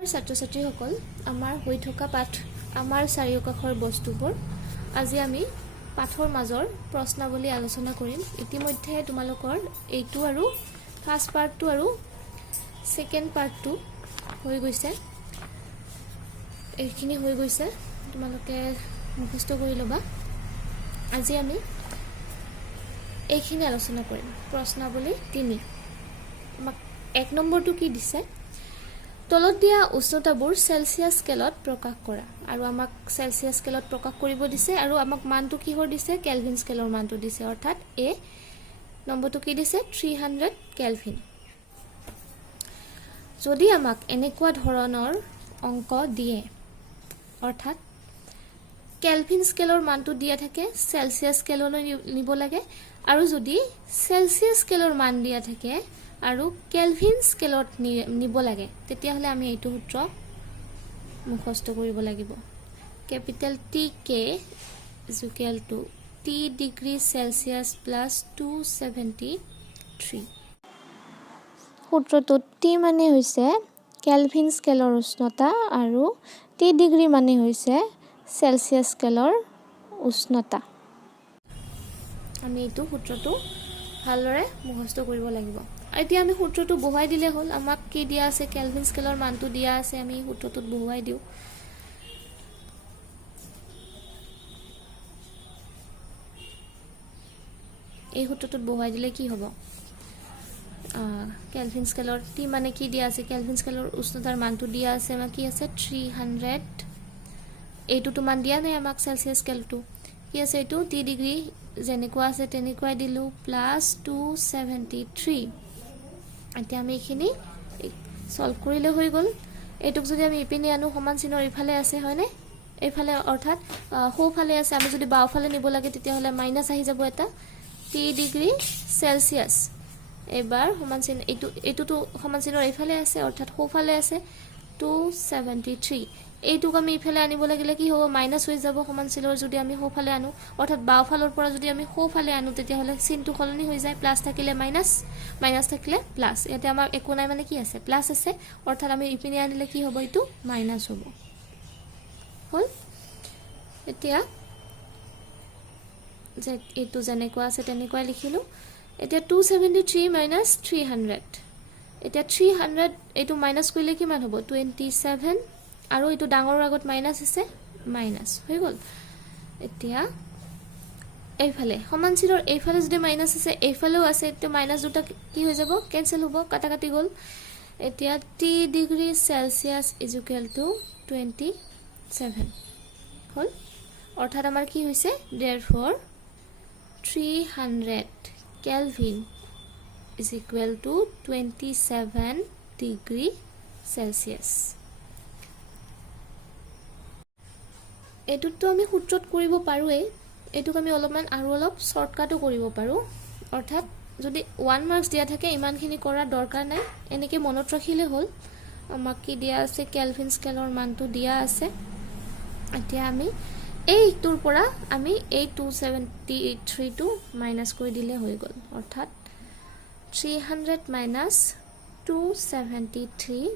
ছাত্ৰ ছাত্ৰীসকল আমাৰ হৈ থকা পাঠ আমাৰ চাৰিওকাষৰ বস্তুবোৰ আজি আমি পাঠৰ মাজৰ প্ৰশ্নাৱলী আলোচনা কৰিম। ইতিমধ্যে তোমালোকৰ এইটো আৰু ফাৰ্ষ্ট পাৰ্টটো আৰু সেকেন্ড পাৰ্টটো হৈ গৈছে, এইখিনি হৈ গৈছে, তোমালোকে মুখস্থ কৰি ল'বা। আজি আমি এইখিনি আলোচনা কৰিম। প্ৰশ্নাৱলী 3 আমাক 1 নম্বৰটো কি দিছে, তলত দিয়া উষ্ণতাবোৰ সেলসিয়াস স্কেলত প্ৰকাশ কৰা। আৰু আমাক সেলসিয়াস স্কেলত প্ৰকাশ কৰিব দিছে আৰু আমাক মানটো কিহৰ দিছে, কেলভিন স্কেলৰ মানটো দিছে। অৰ্থাৎ এ নম্বৰটো কি দিছে, 300 কেলভিন। যদি আমাক এনেকুৱা ধৰণৰ অংক দিয়ে, অৰ্থাৎ কেলভিন স্কেলৰ মানটো দিয়া থাকে, সেলসিয়াস স্কেললৈ নিব লাগে, আৰু যদি সেলসিয়াস স্কেলৰ মান দিয়া থাকে আৰু কেলভিন স্কেলত নিব লাগে, তেতিয়াহ'লে আমি এইটো সূত্ৰ মুখস্থ কৰিব লাগিব। Capital T K equal to T degree Celsius plus 273। সূত্ৰটোত টি মানে হৈছে কেলভিন স্কেলৰ উষ্ণতা আৰু টি ডিগ্ৰী মানে হৈছে সেলসিয়াস স্কেলৰ উষ্ণতা। আমি এইটো সূত্ৰটো ভালদৰে মুখস্থ কৰিব লাগিব। এতিয়া আমি সূত্ৰটো বহুৱাই দিলে হ'ল। আমাক কি দিয়া আছে, কেলভিন স্কেলৰ মানটো দিয়া আছে, আমি সূত্ৰটোত বহুৱাই দিওঁ। এই সূত্ৰটোত বহুৱাই দিলে কি হ'ব, কেলভিন স্কেলৰ টি মানে কি দিয়া আছে, কেলভিন স্কেলৰ উষ্ণতাৰ মানটো দিয়া আছে, আমাক কি আছে 300, এইটোতো মান দিয়া নাই আমাক, সেলসিয়াস স্কেলটো কি আছে, এইটো টি ডিগ্ৰী যেনেকুৱা আছে তেনেকুৱাই দিলোঁ, প্লাস 273। এতিয়া আমি এইখিনি সলভ কৰিলে হৈ গ'ল। এইটোক যদি আমি ইপিনে আনো, সমান চিনৰ ইফালে আছে হয়নে, এইফালে অৰ্থাৎ সোঁফালে আছে, আমি যদি বাওঁফালে নিব লাগে তেতিয়াহ'লে মাইনাছ আহি যাব এটা, টি ডিগ্ৰী সেলসিয়াস। এবাৰ সমান চিন এইটোতো সমান চিনৰ এইফালে আছে, অৰ্থাৎ সোঁফালে আছে 273। এইটোক আমি ইফালে আনিব লাগিলে কি হ'ব, মাইনাছ হৈ যাব সমান চিনৰ যদি আমি সোঁফালে আনো, অৰ্থাৎ বাওঁফালৰ পৰা যদি আমি সোঁফালে আনো তেতিয়াহ'লে চিনটো সলনি হৈ যায়, প্লাছ থাকিলে মাইনাছ, মাইনাছ থাকিলে প্লাছ। ইয়াতে আমাৰ একো নাই মানে কি আছে, প্লাছ আছে, অৰ্থাৎ আমি ইপিনে আনিলে কি হ'ব, এইটো মাইনাছ হ'ব। হ'ল, এতিয়া যে এইটো যেনেকুৱা আছে তেনেকুৱাই লিখিলোঁ। এতিয়া 273 মাইনাছ 300, এতিয়া 300 এইটো মাইনাছ কৰিলে কিমান হ'ব, 27, আৰু এইটো ডাঙৰৰ আগত মাইনাছ আছে, মাইনাছ হৈ গ'ল। এতিয়া এইফালে সমান চিনৰ এইফালে যদি মাইনাছ আছে, এইফালেও আছে, এতিয়া মাইনাছ দুটা কি হৈ যাব, কেনচেল হ'ব, কাটা কাটি গ'ল। এতিয়া T degree Celsius equal to 27 হ'ল। অৰ্থাৎ আমাৰ কি হৈছে, therefore 300 kelvin is equal to 27 degree Celsius. এইটোতো আমি সূত্ৰত কৰিব পাৰোঁৱেই, এইটোক আমি অলপমান আৰু অলপ শ্বৰ্টকাটো কৰিব পাৰোঁ। অৰ্থাৎ যদি 1 মাৰ্কছ দিয়া থাকে, ইমানখিনি কৰাৰ দৰকাৰ নাই, এনেকৈ মনত ৰাখিলে হ'ল। আমাক কি দিয়া আছে, কেলভিন স্কেলৰ মানটো দিয়া আছে। এতিয়া আমি এইটোৰ পৰা আমি এই 273টো মাইনাছ কৰি দিলে হৈ গ'ল। অৰ্থাৎ 300 মাইনাছ 273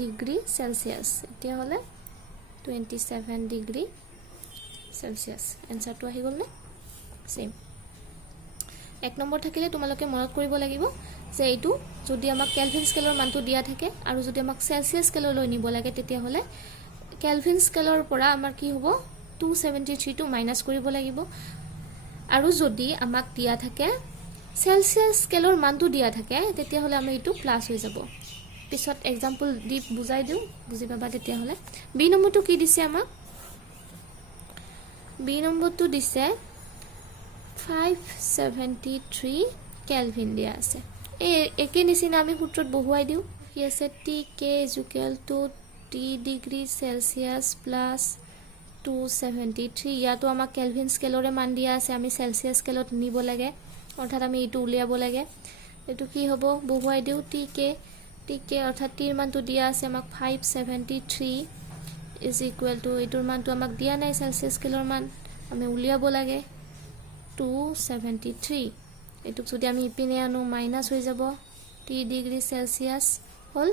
ডিগ্ৰী সেলসিয়াস, এতিয়াহ'লে 27 ডিগ্ৰী সেলসিয়াস। এনচাৰটো আহি গ'ল নে, সেম। 1 নম্বৰ থাকিলে তোমালোকে মনত কৰিব লাগিব যে এইটো যদি আমাক কেলভিন স্কেলৰ মানটো দিয়া থাকে আৰু যদি আমাক সেলসিয়াস স্কেললৈ নিব লাগে, তেতিয়াহ'লে কেলভিন স্কেলৰ পৰা আমাৰ কি হ'ব, 273টো মাইনাছ কৰিব লাগিব। আৰু যদি আমাক দিয়া থাকে সেলসিয়াস স্কেলৰ মানটো দিয়া থাকে, তেতিয়াহ'লে আমি এইটো প্লাছ হৈ যাব। পিছত এক্সাম্পল দি বুজাই দিওঁ, বুজি পাবা তেতিয়াহ'লে। বি নম্বৰটো কি দিছে আমাক, বি নম্বৰটো দিছে 573 কেলভিন দিয়া আছে। এই একে নিচিনা আমি সূত্ৰত বহুৱাই দিওঁ, কি আছে, T K equal to T degree Celsius plus 273। ইয়াতো আমাক কেলভিন স্কেলৰে মান দিয়া আছে, আমি সেলসিয়াস স্কেলত নিব লাগে, অৰ্থাৎ আমি এইটো উলিয়াব লাগে। এইটো কি হ'ব, বহুৱাই দিওঁ, টি কে অৰ্থাৎ টিৰ মানটো দিয়া আছে আমাক 573 ইজ ইকুৱেল টু, এইটোৰ মানটো আমাক দিয়া নাই সেলসিয়াস স্কেলৰ মান, আমি উলিয়াব লাগে 273। এইটোক যদি আমি ইপিনে আনো, মাইনাছ হৈ যাব, টি ডিগ্ৰী সেলসিয়াস হ'ল।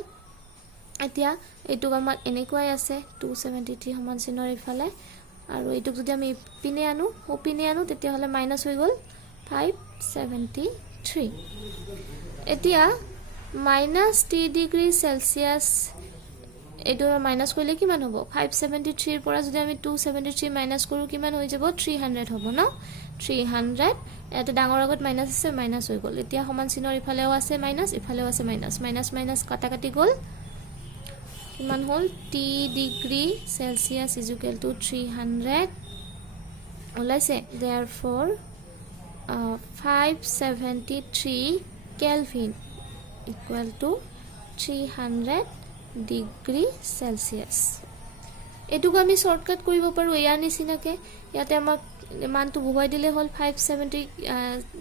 এতিয়া এইটোক আমাৰ এনেকুৱাই আছে 273 সমান চিনৰ ইফালে আৰু এইটোক যদি আমি পিনে আনো তেতিয়াহ'লে মাইনাছ হৈ গ'ল 573 এতিয়া -3 ডিগ্ৰী সেলসিয়াস এইটো মাইনাছ কৰিলে কিমান হ'ব 573 ৰ পৰা যদি আমি 273 মাইনাছ কৰো কিমান হৈ যাব 300 হ'ব ন 300 এটা ডাঙৰ আগত মাইনাছ আছে মাইনাছ হৈ গ'ল এতিয়া সমান চিনৰ ইফালেও আছে মাইনাছ ইফালেও আছে মাইনাছ কাটি গ'ল কিমান হ'ল t ডিগ্ৰী সেলসিয়াস = 300 ওলাইছে therefore 573 কেলভিন = 300 ডিগ্ৰী সেলসিয়াস এটুক আমি শৰ্টকাট কৰিব পাৰো ইয়াৰ নিচিনাকে ইয়াতে আমাক মানটো বহুৱাই দিলে হ'ল 570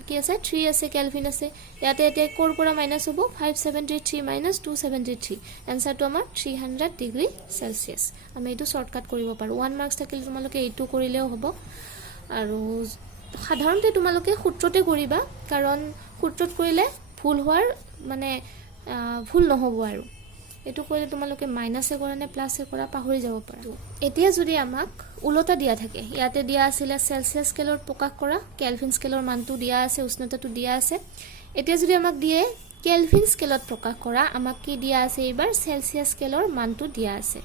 কি আছে 3 আছে কেলভিন আছে ইয়াতে এতিয়া কোৰ পৰা মাইনাছ হ'ব 573 - 273 এনসাৰটো আমাৰ 300 ডিগ্ৰী সেলসিয়াস আমি এইটো শৰ্টকাট কৰিব পাৰো 1 মাৰ্কস থাকিলে তোমালোকে এইটো কৰিলেও হ'ব আৰু সাধাৰণতে তোমালোকে সূত্ৰতে কৰিবা কাৰণ সূত্ৰত কৰিলে ভুল হোৱাৰ মানে ভুল নহব আৰু এটো কৰিলে তোমালোকে মাইনাসে কৰা নে প্লাসে কৰা পাহৰি যাব পাৰা এতিয়া যদি আমাক উলটা দিয়া থাকে ইয়াতে দিয়া আছিল সেলসিয়াস স্কেলৰ প্ৰকাশ কৰা কেলভিন স্কেলৰ মানটো দিয়া আছে উষ্ণতাটো দিয়া আছে এতিয়া যদি আমাক দিয়ে কেলভিন স্কেলত প্ৰকাশ কৰা আমাক কি দিয়া আছে এবাৰ সেলসিয়াস স্কেলৰ মানটো দিয়া আছে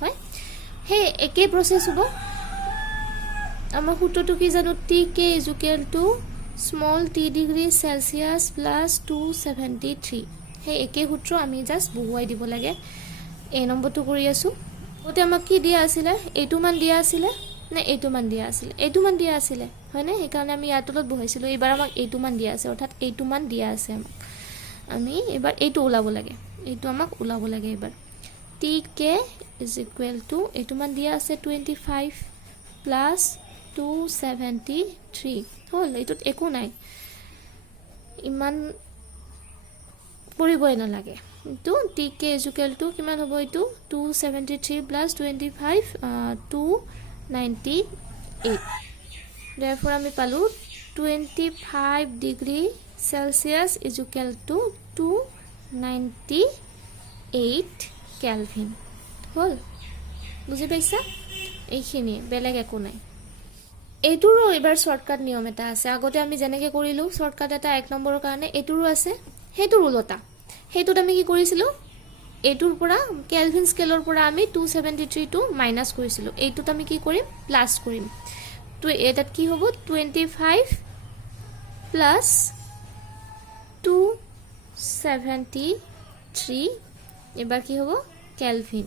হয় হে একে প্ৰসেস হ'ব আমাৰ সূত্ৰটো কি জানো tk = small t degree Celsius + 273 হে একে সূত্ৰ আমি জাস্ট বহুৱাই দিব লাগে এই নম্বৰটো কৰি আছো ওতে আমাক কি দিয়া আছিল এইটো মান দিয়া আছিল না এইটো মান দিয়া আছিল এইটো মান দিয়া আছিল হয় না সেইকাৰণে আমি ইয়াৰ তলত বহাইছিলো এবাৰ আমাক এইটো মান দিয়া আছে অৰ্থাৎ এইটো মান দিয়া আছে আমি এবাৰ এইটো উলাব লাগে এইটো আমাক উলাব লাগে এবাৰ tk = এইটো মান দিয়া আছে 25 + 273 হল এইটোত একো নাই ইমান পৰিবই না লাগে তো tk = কিমান হ'ব এইটো 273 + 25 298 therefore আমি পালো 25 ডিগ্ৰী সেলসিয়াস = 298 কেলভিন হল বুজি পাইছা এইখিনি বেলেগ একো নাই এইটোৰো এবাৰ শৰ্টকাট নিয়ম এটা আছে আগতে আমি যেনেকৈ কৰিলো শৰ্টকাট এটা 1 নম্বৰৰ কাৰণে এইটোৰো আছে হেতুৰ উলটা হেতুত আমি কি কৰিছিলো এইটোৰ পৰা কেলভিন স্কেলৰ পৰা আমি 273 টো মাইনাস কৰিছিলো এইটোত আমি কি কৰিম প্লাস কৰিম তো এটাত কি হ'ব 25 + 273 এবাৰ কি হ'ব কেলভিন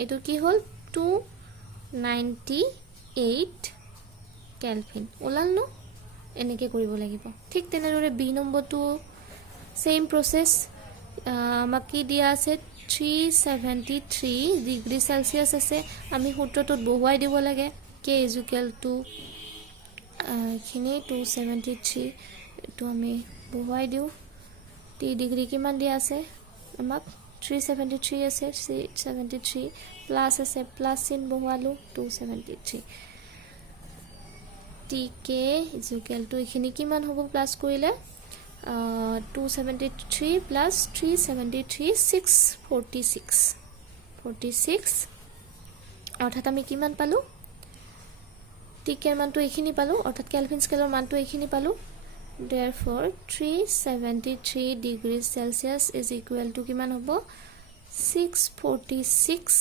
এইটো কি হ'ল 298 কেলভিন ওলাল ন এনেকে কৰিব লাগিব ঠিক তেনেদৰে বি নম্বৰটো সেম প্ৰসেস আমাক কি দিয়া আছে 373 ডিগ্ৰী সেলসিয়াস আছে আমি সূত্ৰটোত বহুৱাই দিব লাগে k = খিনি 273 এটো আমি বহুৱাই দিও t ডিগ্ৰী কিমান দিয়া আছে আমাক 373 আছে 373 প্লাস আছে প্লাস চিন বহুৱালো 273 tk = এখিনি কিমান হ'ব প্লাস কৰিলে 273 + 373 646 অৰ্থাৎ আমি কিমান পালো tk মানটো এখিনি পালো অৰ্থাৎ কেলভিন স্কেলৰ মানটো এখিনি পালো therefore 373 ডিগ্ৰী সেলসিয়াস = কিমান হ'ব 646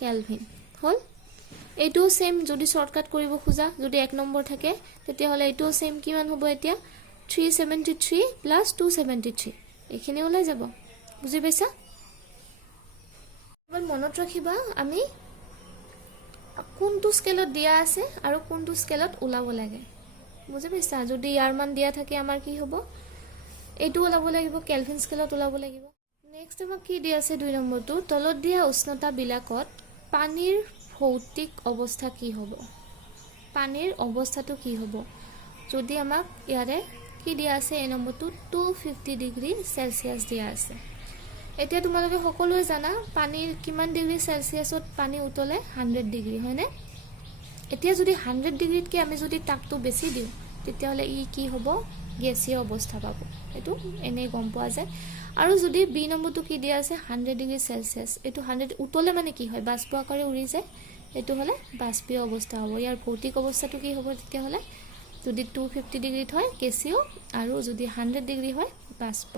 কেলভিন হল এইটো সেম যদি শর্টকাট কৰিব খুজা যদি 1 নম্বৰ থাকে তেতিয়া হলে এইটো সেম কিমান হ'ব এতিয়া 373 + 273 এখিনি ওলাই যাব বুজি পাইছা এবাৰ মনত ৰাখিবা আমি কোনটো স্কেলত দিয়া আছে আৰু কোনটো স্কেলত উলাব লাগে বুজি পাইছা যদি ইয়াৰ মান দিয়া থাকে আমাৰ কি হ'ব এইটো উলাব লাগিব কেলভিন স্কেলত উলাব লাগিব নেক্সট আমাক কি দিয়া আছে 2 নম্বৰটো তলত দিয়া উষ্ণতা বিলাকত পানীৰ ভৌতিক অৱস্থা কি হ'ব পানীৰ অৱস্থাটো কি হ'ব যদি আমাক ইয়াৰে কি দিয়া আছে এই নম্বৰটো 250 ডিগ্ৰী সেলসিয়াস দিয়া আছে এতিয়া তোমালোকে সকলোৱে জানা পানীৰ কিমান ডিগ্ৰী সেলসিয়াসত পানী উতলে 100 ডিগ্ৰী হয়নে এতিয়া যদি 100 ডিগ্ৰীতকে আমি যদি তাপটো বেছি দিও তেতিয়া হলে ই কি হ'ব গেছীয় অৱস্থা পাব এটো এনে গম পোৱা যায় আৰু যদি বি নম্বৰটো কি দিয়া আছে 100 ডিগ্ৰী সেলসিয়াস এইটো 100 উতলে মানে কি হয় বাষ্প আকাৰে উৰি যায় এইটো হলে বাষ্পীয় অৱস্থা হ'ব ইয়াৰ ভৌতিক অৱস্থাটো কি হ'ব তেতিয়া হলে যদি 250 ডিগ্ৰীত হয় গেছীয় আৰু যদি 100 ডিগ্ৰী হয় বাষ্প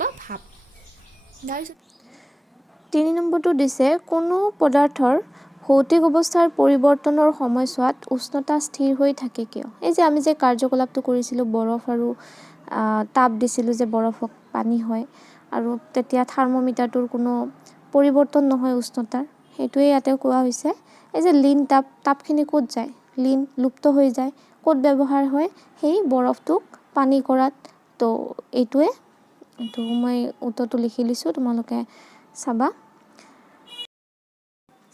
বা ভাপ 3 নম্বৰটো দিছে কোনো পদাৰ্থৰ ভৌতিক অৱস্থাৰ পৰিৱৰ্তনৰ সময়ছোৱাত উষ্ণতা স্থিৰ হৈ থাকে কিয় এই যে আমি যে কাৰ্যকলাপটো কৰিছিলো বৰফ আৰু তাপ দিছিলো যে বৰফক পানী হয় আৰু তেতিয়া থাৰ্মোমিটাৰটোৰ কোনো পৰিৱৰ্তন নহয় উষ্ণতাৰ হেতুৱে ইয়াতে কোৱা হৈছে এই যে লিন তাপখিনি ক'ত যায় লিন লুপ্ত হৈ যায় ক'ত ব্যৱহাৰ হয় সেই বৰফটোক পানী কৰাত তো এইটোৱে তো মই উত্তৰটো লিখি লিছো তোমালোকে চাবা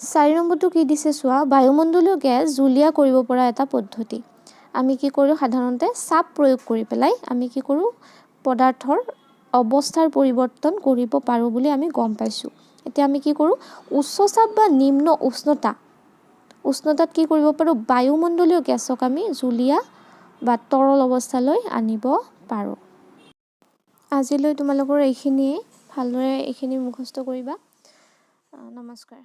4 নম্বৰটো কি দিছে চোৱা বায়ুমণ্ডলীয় গেছ জুলীয়া কৰিব পৰা এটা পদ্ধতি আমি কি কৰো সাধাৰণতে চাপ প্ৰয়োগ কৰি পেলাই আমি কি কৰো পদাৰ্থৰ অৱস্থাৰ পৰিৱৰ্তন কৰিব পাৰো বুলি আমি গম পাইছো এতিয়া আমি কি কৰো উচ্চ চাপ বা নিম্ন উষ্ণতাত কি কৰিব পাৰো বায়ুমণ্ডলীয় গেছক আমি জুলীয়া বা তৰল অৱস্থালৈ আনিব পাৰো আজিলৈ তোমালোকৰ এইখিনিয়ে ভালদৰে এইখিনি মুখস্থ কৰিবা নমস্কাৰ